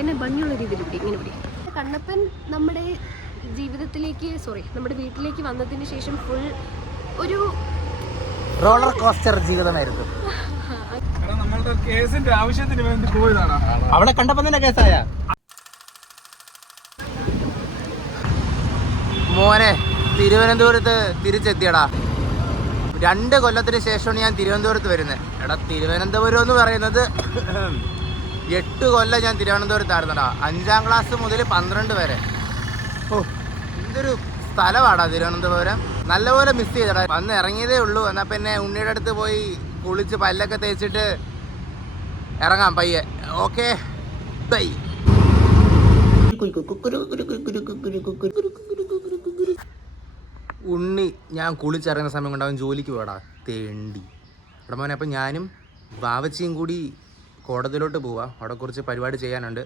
എന്നെ ഭംഗിയുള്ള രീതിയിൽ ഇങ്ങനെ പിടി. കണ്ണപ്പൻ നമ്മുടെ ജീവിതത്തിലേക്ക് നമ്മുടെ വീട്ടിലേക്ക് വന്നതിന് ശേഷം ഫുൾ ഒരു റോളർ കോസ്റ്റർ ജീവിതമായിരുന്നു. കേസിന്റെ ആവശ്യത്തിന് വേണ്ടി പോയതാണ്. അവിടെ കണ്ടപ്പോ തന്നെ കേസായ മോനെ തിരുവനന്തപുരത്ത് തിരിച്ചെത്തിയടാ. 2 കൊല്ലത്തിന് ശേഷമാണ് ഞാൻ തിരുവനന്തപുരത്ത് വരുന്നത്. എടാ തിരുവനന്തപുരം എന്ന് പറയുന്നത് 8 കൊല്ലം ഞാൻ തിരുവനന്തപുരത്തായിരുന്നടാ. 5ാം ക്ലാസ് മുതൽ 12 വരെ. ഓ എന്തൊരു സ്ഥലമാടാ തിരുവനന്തപുരം. നല്ലപോലെ മിസ് ചെയ്തടാ. വന്ന് ഇറങ്ങിയതേ ഉള്ളൂ. എന്നാൽ പിന്നെ ഉണ്ണിയുടെ അടുത്ത് പോയി കുളിച്ച് പല്ലൊക്കെ തേച്ചിട്ട് ഇറങ്ങാം പയ്യെ. Okay bye. ഉണ്ണി ഞാൻ കുളിച്ചിറങ്ങുന്ന സമയം കൊണ്ട് അവൻ ജോലിക്ക് പോടാ തേണ്ടി. ഇവിടെ മോനെ അപ്പം ഞാനും ബാവച്ചിയും കൂടി കോടതിയിലോട്ട് പോവാം. അവിടെ കുറച്ച് പരിപാടി ചെയ്യാനുണ്ട്.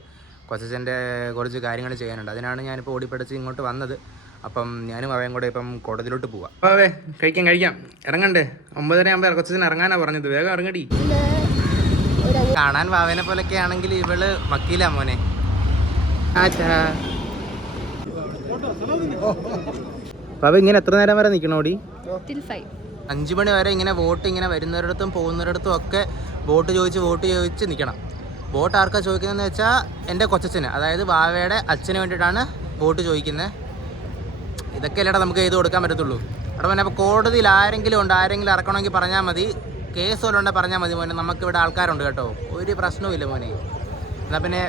കൊച്ചച്ഛൻ്റെ കുറച്ച് കാര്യങ്ങൾ ചെയ്യാനുണ്ട്. അതിനാണ് ഞാനിപ്പോൾ ഓടിപ്പടച്ച് ഇങ്ങോട്ട് വന്നത്. അപ്പം ഞാനും അവയും കൂടെ ഇപ്പം കോടതിയിലോട്ട് പോവാം. അവേ കഴിക്കാം ഇറങ്ങണ്ടേ. 9:30 ആകുമ്പോൾ കൊച്ചച്ഛൻ ഇറങ്ങാനാണ് പറഞ്ഞത്. വേഗം ഇറങ്ങടി. കാണാൻ വാവേനെ പോലൊക്കെ ആണെങ്കിൽ ഇവള് വക്കീലാ മോനെ. പാവ ഇങ്ങനെ എത്ര നേരം വരെ നിൽക്കണോടി? 5 മണി വരെ ഇങ്ങനെ വോട്ട് ഇങ്ങനെ വരുന്നവരിടത്തും പോകുന്നവരിടത്തും ഒക്കെ വോട്ട് ചോദിച്ച് നിൽക്കണം. വോട്ട് ആർക്കാ ചോദിക്കുന്നതെന്ന് വെച്ചാൽ എൻ്റെ കൊച്ചച്ഛന്, അതായത് വാവയുടെ അച്ഛന് വേണ്ടിയിട്ടാണ് വോട്ട് ചോദിക്കുന്നത്. ഇതൊക്കെ അല്ലേടാ നമുക്ക് ചെയ്ത് കൊടുക്കാൻ പറ്റത്തുള്ളൂ. അവിടെ പിന്നെ അപ്പോൾ കോടതിയിൽ ആരെങ്കിലും ഇറക്കണമെങ്കിൽ പറഞ്ഞാൽ മതി. കേസ് വല്ലതും ഉണ്ടെങ്കിൽ പറഞ്ഞാൽ മതി മോനെ. നമുക്കിവിടെ ആൾക്കാരുണ്ട് കേട്ടോ, ഒരു പ്രശ്നവും ഇല്ല മോനെ. എന്നാൽ പിന്നെ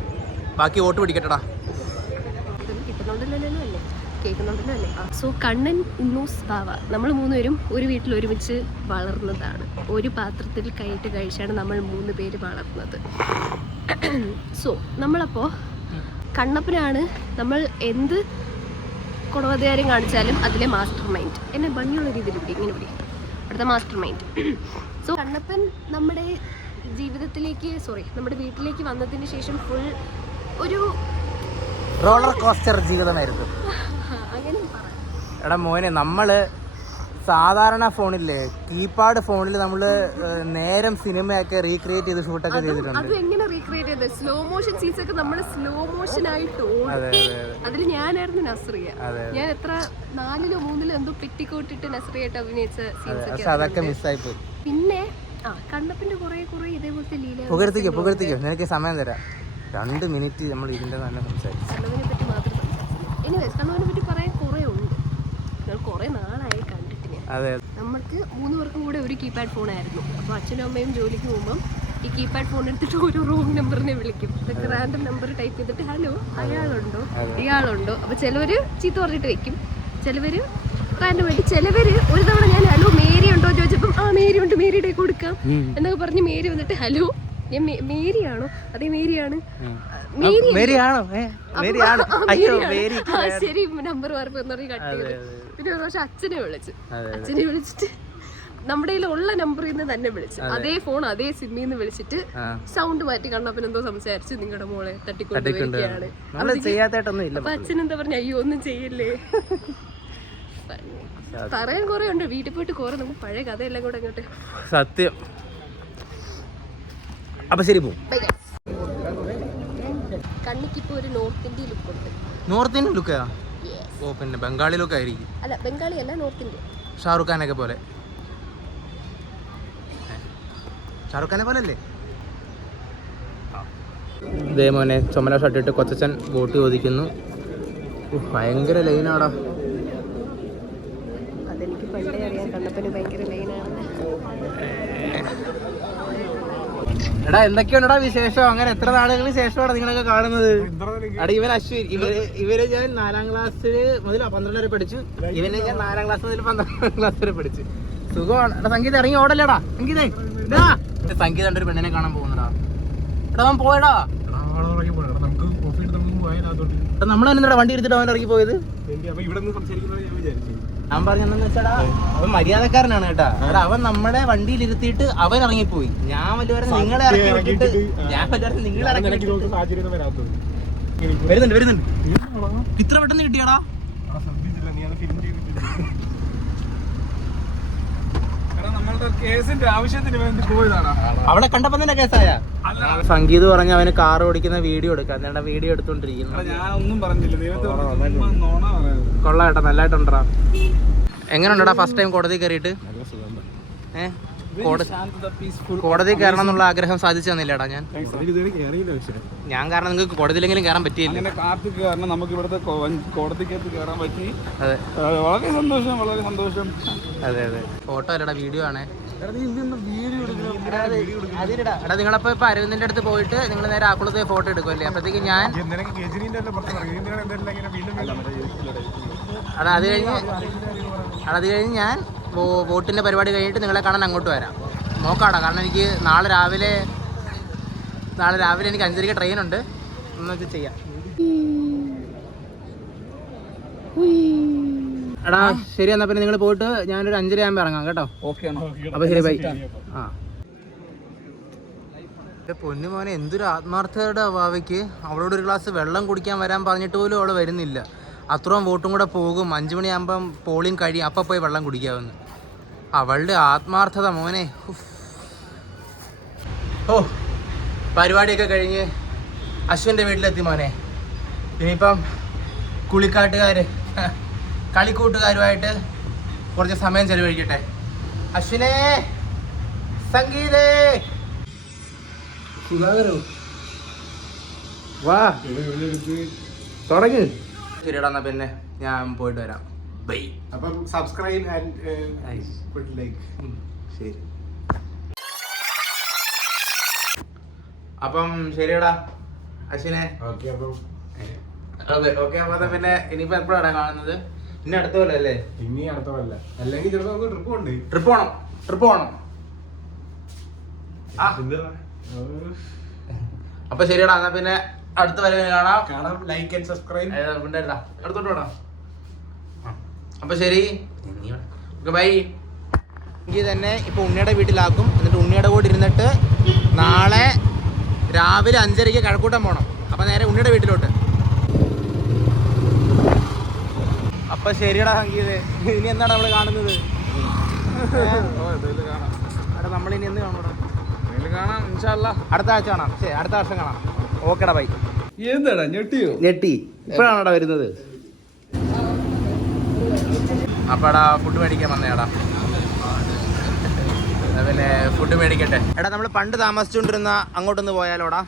ബാക്കി വോട്ട് പിടിക്കട്ടെടാ. കേൾക്കുന്നുണ്ടല്ലേ. സോ കണ്ണൻ, ഉണ്ണൂസ്, ബാവ, നമ്മൾ 3 പേരും ഒരു വീട്ടിൽ ഒരുമിച്ച് വളർന്നതാണ്. ഒരു പാത്രത്തിൽ കൈയിട്ട് കഴിച്ചാണ് നമ്മൾ 3 പേര് വളർന്നത്. സോ നമ്മളപ്പോൾ കണ്ണപ്പനാണ് നമ്മൾ എന്ത് കുടവധികാരം കാണിച്ചാലും അതിലെ മാസ്റ്റർ മൈൻഡ്. എന്നെ ഭംഗിയുള്ള രീതിയിൽ ഇങ്ങനെ പിടി. അവിടുത്തെ മാസ്റ്റർ മൈൻഡ്. സോ കണ്ണപ്പൻ നമ്മുടെ ജീവിതത്തിലേക്ക് നമ്മുടെ വീട്ടിലേക്ക് വന്നതിന് ശേഷം ഫുൾ ഒരു റോളർ കോസ്റ്റർ ജീവിതമായിരുന്നു. എടാ മോനെ, നമ്മള് സാധാരണ ഫോണില്ലേ, കീപാഡ് ഫോണിൽ നമ്മള് നേരം സിനിമയൊക്കെ റീക്രിയേറ്റ് ചെയ്ത് ഷൂട്ടൊക്കെ ചെയ്തിട്ടുണ്ട്. അത് എങ്ങനെ റീക്രിയേറ്റ് ചെയ്തത്? സ്ലോ മോഷൻ സീൻസ് ഒക്കെ നമ്മള് സ്ലോ മോഷൻ ആയിട്ട് അതിൽ ഞാനായിരുന്നു നസ്രിയ. ഞാൻ എത്ര 4-ലോ 3-ലോ എന്തോ പെറ്റിക്കോട്ടിട്ട് നസ്രിയായിട്ട് അഭിനയിച്ച സീൻസ് അതൊക്കെ മിസ്സായി പോയി. പിന്നെ കണ്ണപ്പന്റെ കുറെ ഇതേപോലത്തെ ലീല. പുകഴ്ത്തിക്കോ നിനക്ക് സമയം തരാം. 2 മിനിറ്റ് നമ്മൾ ഇതിന്റെ തന്നെ സംസാരിച്ചു. കണ്ണവനെ പറ്റി മാത്രം സംസാരിച്ചു. കണ്ണവനെ പറ്റി പറയാൻ കുറെ ഉണ്ട്. കുറെ നാളായി കണ്ടിട്ട് ഞാൻ. നമ്മൾക്ക് 3 പേർക്കും കൂടെ ഒരു കീപാഡ് ഫോണായിരുന്നു. അപ്പോൾ അച്ഛനും അമ്മയും ജോലിക്ക് പോകുമ്പം ഈ കീപാഡ് ഫോൺ എടുത്തിട്ട് ഒരു റോങ് നമ്പറിനെ വിളിക്കും. ഇതൊക്കെ റാൻഡം നമ്പർ ടൈപ്പ് ചെയ്തിട്ട് ഹലോ അയാളുണ്ടോ ഇയാളുണ്ടോ. അപ്പോൾ ചിലവർ ചീത്ത പറഞ്ഞിട്ട് വെക്കും, ചിലവർ റാൻഡമായിട്ട്. ചിലവർ ഒരു തവണ ഞാൻ ഹലോ മേരി ഉണ്ടോ ചോദിച്ചപ്പം മേരി ഉണ്ട്, മേരിയുടെ കൊടുക്കാം എന്നൊക്കെ പറഞ്ഞ് മേരി വന്നിട്ട് ഹലോ ഞാൻ മേരിയാണോ? അതെ മേരിയാണ്. ശരി നമ്പർ മാറിപ്പോ എന്ന് പറഞ്ഞ് കട്ട് ചെയ്തു. പിന്നെ ഒരു പ്രാവശ്യം അച്ഛനെ വിളിച്ചിട്ട് നമ്മുടെ ഉള്ള നമ്പറിൽ നിന്ന് തന്നെ വിളിച്ചു. അതേ ഫോൺ അതേ സിമ്മിൽ നിന്ന് വിളിച്ചിട്ട് സൗണ്ട് മാറ്റി കണ്ണപ്പൻ എന്തോ സംസാരിച്ചു, നിങ്ങളുടെ മോളെ തട്ടിക്കൊണ്ടുപോയിരിക്കുകയാണ്. അപ്പൊ അച്ഛൻ എന്താ പറഞ്ഞ, അയ്യോ ഒന്നും ചെയ്യല്ലേ. പറയാൻ കുറെ ഉണ്ട്. വീട്ടിൽ പോയിട്ട് കുറെ നമുക്ക് പഴയ കഥയെല്ലാം കൂടെ അങ്ങോട്ട്. സത്യം. അപ്പൊ ശരി പോകും. കണ്ണിക്കിപ്പോ ഒരു നോർത്ത് ഇന്ത്യൻ ലുക്ക് ഉണ്ട്. നോർത്ത് ഇന്ത്യൻ ലുക്കാ? ഓ പിന്നെ ബംഗാളി ലുക്ക് ആയിരിക്കും. അല്ല ബംഗാളി അല്ല, നോർത്ത് ഇന്ത്യൻ. ഷാറുഖ് ഖാനൊക്കെ പോലെ. ഷാറുഖ് ഖാനെ പോലെ അല്ലേ? ഇതേ മോനെ ചുമല ഷർട്ടിട്ട് കൊച്ചച്ഛൻ വോട്ട് ചോദിക്കുന്നു. ഭയങ്കര ലൈനാടാ. അതെനിക്ക് പണ്ടേ അറിയാം, കണ്ണപ്പന് ഭയങ്കര ലൈനാണ്. എടാ എന്തൊക്കെയുണ്ടടാ വിശേഷം? അങ്ങനെ എത്ര നാളുകളിന് ശേഷമാണ് നിങ്ങളൊക്കെ കാണുന്നത്? എടാ ഇവൻ അശ്വിൻ, ഇവരെ ഞാൻ 4ാം ക്ലാസ് മുതൽ 12 വരെ പഠിച്ചു. ഇവനെ ഞാൻ 4ാം ക്ലാസ് മുതൽ 12ാം ക്ലാസ് വരെ പഠിച്ചു. സുഖമാണ്. എടാ സംഗീതം ഇറങ്ങി ഓടല്ലേടാ. സംഗീതം ഒരു പെണ്ണിനെ കാണാൻ പോകുന്നടാ. എടാ അവൻ പോയടാ. നമ്മൾ തന്നെ വണ്ടി എടുത്തിട്ട് അവൻ ഇറങ്ങി പോയത്. ഞാൻ പറഞ്ഞെന്ന് വെച്ചാടാ, അവൻ മര്യാദക്കാരനാണ് കേട്ടാ. എടാ അവൻ നമ്മുടെ വണ്ടിയിൽ ഇരുത്തിയിട്ട് അവൻ ഇറങ്ങിപ്പോയി. ഞാൻ വല്ലവരെ നിങ്ങളെ ഇറക്കി വിട്ടിട്ട് വരുന്നുണ്ട്. ഇത്ര പെട്ടെന്ന് കിട്ടിയാടാ? നമ്മളുടെ കേസിന്റെ ആവശ്യത്തിന് വേണ്ടി പോയതാണ്. അവിടെ കണ്ടപ്പോ തന്നെ കേസായ സംഗീത് പറഞ്ഞ അവന് കാർ ഓടിക്കുന്ന വീഡിയോ എടുക്കാം. എന്നിട്ട് വീഡിയോ എടുത്തോണ്ടിരിക്കുന്നു. ഞാൻ ഒന്നും പറഞ്ഞില്ല. കൊള്ളാം കേട്ടോ, നല്ലതായിട്ടുണ്ടാ. എങ്ങനെയുണ്ടാ ഫസ്റ്റ് ടൈം കോടതി കയറിയിട്ട്? കോടതി കയറണം എന്നുള്ള ആഗ്രഹം സാധിച്ചു തന്നില്ലേടാ ഞാൻ കാരണം നിങ്ങൾക്ക് കോടതിയിലെങ്കിലും കയറാൻ പറ്റിയില്ല. കാരണം നമുക്ക് ഇവിടുത്തെ കോടതിക്കകത്ത് കയറാൻ പറ്റി. അതെ, വളരെ സന്തോഷം, വളരെ സന്തോഷം. അതെ അതെ. ഫോട്ടോ അല്ലടാ, വീഡിയോ ആണേ. എടാ നിങ്ങളപ്പോ ഇപ്പൊ അരവിന്ദിന്റെ അടുത്ത് പോയിട്ട് നിങ്ങൾ നേരെ ആക്കുളത്ത് ഫോട്ടോ എടുക്കുമല്ലേ? അപ്പഴത്തേക്ക് ഞാൻ അത് കഴിഞ്ഞ് ഞാൻ വോട്ടിന്റെ പരിപാടി കഴിഞ്ഞിട്ട് നിങ്ങളെ കാണാൻ അങ്ങോട്ട് വരാം. നോക്കാടാ, കാരണം എനിക്ക് നാളെ രാവിലെ എനിക്ക് 5:30 ട്രെയിൻ ഉണ്ട്. എന്ന് വെച്ചാൽ ചെയ്യാം. എടാ ശരി, എന്നാ പിന്നെ നിങ്ങൾ പോയിട്ട് ഞാനൊരു 5:30 ആകുമ്പോൾ ഇറങ്ങാം കേട്ടോ. ഓക്കെ, അപ്പൊ ശരി, ബൈ. ആ പൊന്നു മോനെ, എന്തൊരു ആത്മാർത്ഥതയുടെ ഭാവിക്ക് അവളോട് ഒരു ഗ്ലാസ് വെള്ളം കുടിക്കാൻ വരാൻ പറഞ്ഞിട്ട് പോലും അവൾ വരുന്നില്ല. അത്രയും വോട്ടും കൂടെ പോകും, 5 മണിയാകുമ്പം പോളിങ് കഴിയും, അപ്പം പോയി വെള്ളം കുടിക്കാമെന്ന്. അവളുടെ ആത്മാർത്ഥത മോനെ. ഓ, പരിപാടിയൊക്കെ കഴിഞ്ഞ് അശ്വിൻ്റെ വീട്ടിലെത്തി മോനെ. ഇനിയിപ്പം കളിക്കൂട്ടുകാരുമായിട്ട് കുറച്ച് സമയം ചെലവഴിക്കട്ടെ. അശ്വിനെ, സംഗീതേ, വാ തുടങ്ങ്. ശരിയടാ, എന്നാ പിന്നെ ഞാൻ പോയിട്ട് വരാം. ബൈ. അപ്പം സബ്സ്ക്രൈബ് ആൻഡ് ലൈക്ക്. ശരി. അപ്പം ശരിയടാ അശ്വിനെ. ഓക്കെ, അപ്പം ഓക്കെ. അപ്പൊ പിന്നെ ഇനിയിപ്പോ എപ്പോഴാണ് കാണുന്നത്? ഇനി അടുത്ത പോലെ അല്ലേ? ഇനി അടുത്ത പോലെ അല്ലെങ്കിൽ ചിലപ്പോ നമുക്ക് ട്രിപ്പ് പോണം. അപ്പൊ ശരിയടാ, എന്നാ പിന്നെ അടുത്ത വരെ കാണാം. Like and subscribe. അടുത്തോട്ട് വേണം. അപ്പൊ ശരി, ബൈ. എനിക്ക് തന്നെ ഇപ്പൊ ഉണ്ണിയുടെ വീട്ടിലാക്കും. എന്നിട്ട് ഉണ്ണിയുടെ കൂടെ ഇരുന്നിട്ട് നാളെ രാവിലെ 5:30 കഴക്കൂട്ടം പോകണം. അപ്പൊ നേരെ ഉണ്ണിയുടെ വീട്ടിലോട്ട്. അപ്പൊ ശരിയടാ സംഗീത്, ഇനി എന്താണ് നമ്മള് കാണുന്നത്? നമ്മളിനി എന്ന് കാണൂടാ? കാണാം, ഇൻഷാ അല്ലാഹ്. അടുത്ത ആഴ്ച കാണാം. ശരി, അടുത്ത വർഷം കാണാം. ഓക്കെടാ, ബൈ. എന്താടാ ഞെട്ടി ഇപ്പഴാണോടാ വരുന്നത്? അപ്പടാ ഫുഡ് മേടിക്കാൻ വന്നേടാ. പിന്നെ ഫുഡ് മേടിക്കട്ടെ. എടാ, നമ്മൾ പണ്ട് താമസിച്ചുകൊണ്ടിരുന്ന അങ്ങോട്ടൊന്ന് പോയാലോടാ?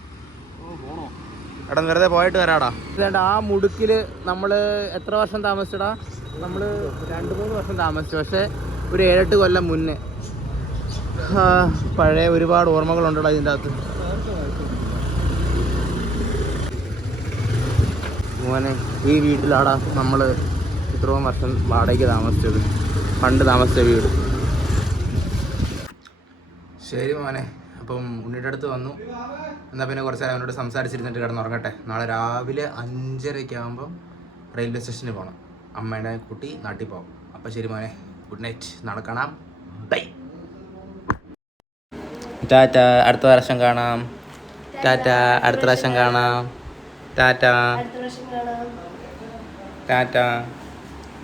എടാ വെറുതെ പോയിട്ട് വരാടാ. ആ മുടുക്കിൽ നമ്മൾ എത്ര വർഷം താമസിച്ചടാ? നമ്മൾ 2-3 വർഷം താമസിച്ചു. പക്ഷെ ഒരു 7-8 കൊല്ലം മുന്നേ. പഴയ ഒരുപാട് ഓർമ്മകളുണ്ടടാ ഇതിൻ്റെ അകത്ത്. മോനെ, ഈ വീട്ടിലാടാ നമ്മൾ ഇത്രയും വർഷം വാടകയ്ക്ക് താമസിച്ചത്. പണ്ട് താമസിച്ച വീട്. ശരി മോനെ, അപ്പം ഉണ്ണിയുടെ അടുത്ത് വന്നു. എന്നാൽ പിന്നെ കുറച്ച് നേരം അവനോട് സംസാരിച്ചിരുന്നിട്ട് കിടന്നുറങ്ങട്ടെ. നാളെ രാവിലെ 5:30 ആകുമ്പം റെയിൽവേ സ്റ്റേഷനിൽ പോകണം. അമ്മേനെ കൂട്ടി നാട്ടിൽ പോകും. അപ്പം ശരി മോനെ, ഗുഡ് നൈറ്റ്. നാളെ കാണാം. ബൈ. ടാറ്റ, അടുത്ത പ്രാവശ്യം കാണാം. ടാറ്റ, അടുത്ത പ്രാവശ്യം കാണാം. ടാറ്റ, ടാറ്റ.